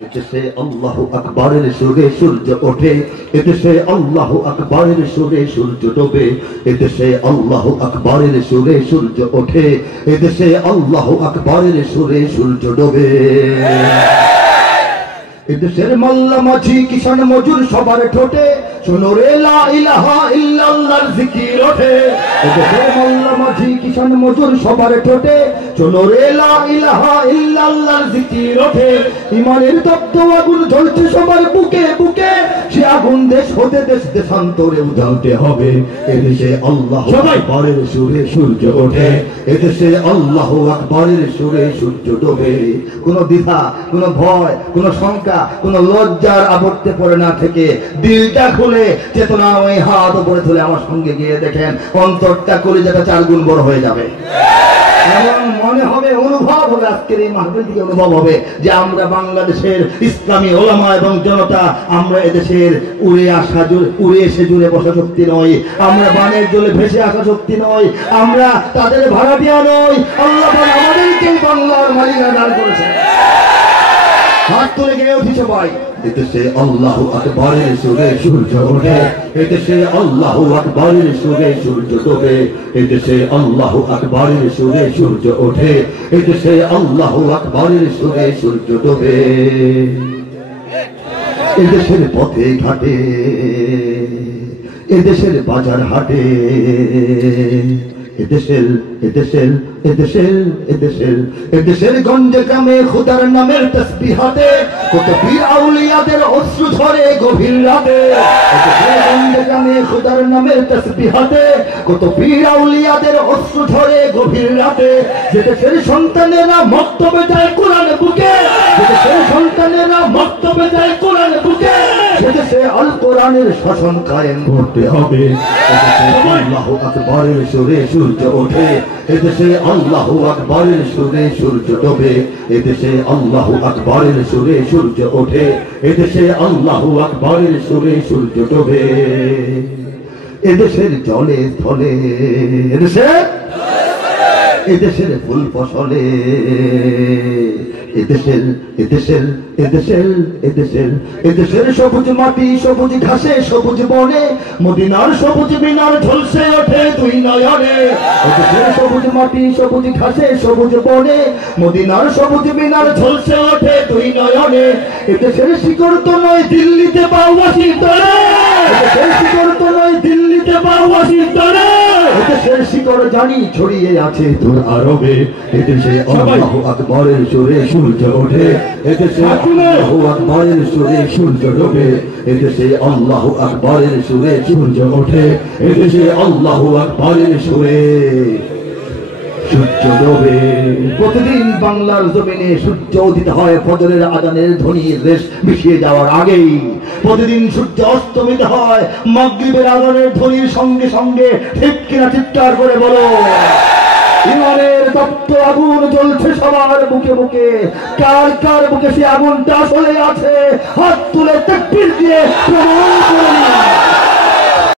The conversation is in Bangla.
এদেশে আল্লাহু আকবারের সুরে সূর্য ওঠে, এদেশে আল্লাহু আকবারের সুরে সূর্য ডোবে, এদেশে আল্লাহু আকবারের সুরে সূর্য ওঠে, এদেশে আল্লাহু আকবারের সুরে সূর্য ডোবে। এদেশের মোল্লা মাঝি কিষান মজুর সবার ঠোঁটে শোনো রে লা ইলাহা ইল্লাল্লাহর জিকির ওঠে। এদেশের মোল্লা মাঝি কিষান মজুর সবার ঠোঁটে শোনো রে লা ইলাহা ইল্লাল্লাহর জিকির ওঠে। ইমানের তপ্ত আগুন জ্বলছে সবার বুকে বুকে, সে আগুন দেশ হতে দেশ দেশান্তরে উজালতে হবে। এদেশে আল্লাহু আকবারের সুরে সূর্য ওঠে, এদেশে আল্লাহু আকবারের সুরে সূর্য ডোবে। কোনো দ্বিধা, কোনো ভয়, কোনো শঙ্কা, কোনো লজ্জার আবর্তে পড়ে না থেকে দিলটা খুলে চেতনা ওই হাত উপরে তুলে আমার সঙ্গে গিয়ে দেখেন, অন্তরটা কলিজাটা 4 গুণ বড় হয়ে যাবে এবং মনে হবে, অনুভব হবে, আজকের এই মাহফিল থেকে অনুভব হবে যে আমরা বাংলাদেশের ইসলামী ওলামা এবং জনতা, আমরা এদেশের উড়ে এসে জুড়ে বসা শক্তি নয়, আমরা বানের জলে ভেসে আসা শক্তি নয়, আমরা তাদের ভাড়াটিয়া নই। আল্লাহ আমাদেরকে বাংলার মালিকানা দান করেছেন। হাত তুলে গেয়ে উঠি সবাই। এদেশে আল্লাহু আকবারের সুরে সূর্য ওঠে, এদেশে আল্লাহু আকবারের সুরে সূর্য ডোবে, এদেশে আল্লাহু আকবারের সুরে সূর্য ওঠে, এদেশে আল্লাহু আকবারের সুরে সূর্য ডোবে। এদেশের পথে ঘাটে, এদেশের বাজার হাটে, এদেশের এদেশের এদেশের এদেশের এদেশের গঞ্জে গ্রামে খোদার নামের তাসবিহাতে কত পীর আউলিয়াদের অশ্রু ঝরে গভীর রাতে। এদেশের গঞ্জে গ্রামে খোদার নামের তাসবিহাতে কত পীর আউলিয়াদের অশ্রু ঝরে গভীর রাতে। যেদেশের সন্তানেরা মক্তবে যায় কোরআন বুকে, যেদেশের সন্তানেরা মক্তবে যায় কোরআন বুকে, সেদেশে আল কোরআনের শাসন কায়েম করতে হবে। আল্লাহু আকবারের সুরে সূর্য ওঠে, এদেশে আল্লাহু আকবারের সুরে সূর্য ডোবে, এদেশে আল্লাহু আকবারের সুরে সূর্য ওঠে, এদেশে আল্লাহু আকবারের সুরে সূর্য ডোবে। এদেশের জলে স্থলে, এদেশের ফুল ফসলে, এদেশের এদেশের এদেশের এদেশের এদেশের সবুজ মাটি সবুজ ঘাসে সবুজ বনে, মদিনার সবুজ মিনার ঝলসে ওঠে 2 নয়নে। এদেশের সবুজ মাটি সবুজ ঘাসে সবুজ বনে, মদিনার সবুজ মিনার ঝলসে ওঠে 2 নয়নে। এদেশের শিকড় তো নয় দিল্লিতে বা ওয়াশিংটনে, এদেশের শিকড় তো নয় দিল্লিতে বা ওয়াশিংটনে, এদেশের শিকড় জানি ছড়িয়ে আছে দূর আরবে। এদেশে আল্লাহু আকবারের সুরে সূর্য ওঠে, এদেশে আল্লাহু আকবারের সুরে সূর্য ডোবে, এদেশে আল্লাহু আকবারের সুরে সূর্য ওঠে, এদেশে আল্লাহু আকবারের সুরে সূর্য ডোবে। প্রতিদিন বাংলার জমিনে সূর্য উদিত হয় ফজরের আজানের ধ্বনির রেশ মিশিয়ে যাওয়ার আগেই। প্রতিদিন সূর্য অস্তমিত হয় মাগরিবের আজানের ধ্বনির সঙ্গে সঙ্গে। ঠিক কিনা চিৎকার করে বলো। ইমানের তপ্ত আগুন জ্বলছে সবার বুকে বুকে। কার কার বুকে সে আগুনটা চলে আছে হাত তুলে তাকবীর দিয়ে প্রমাণ করে।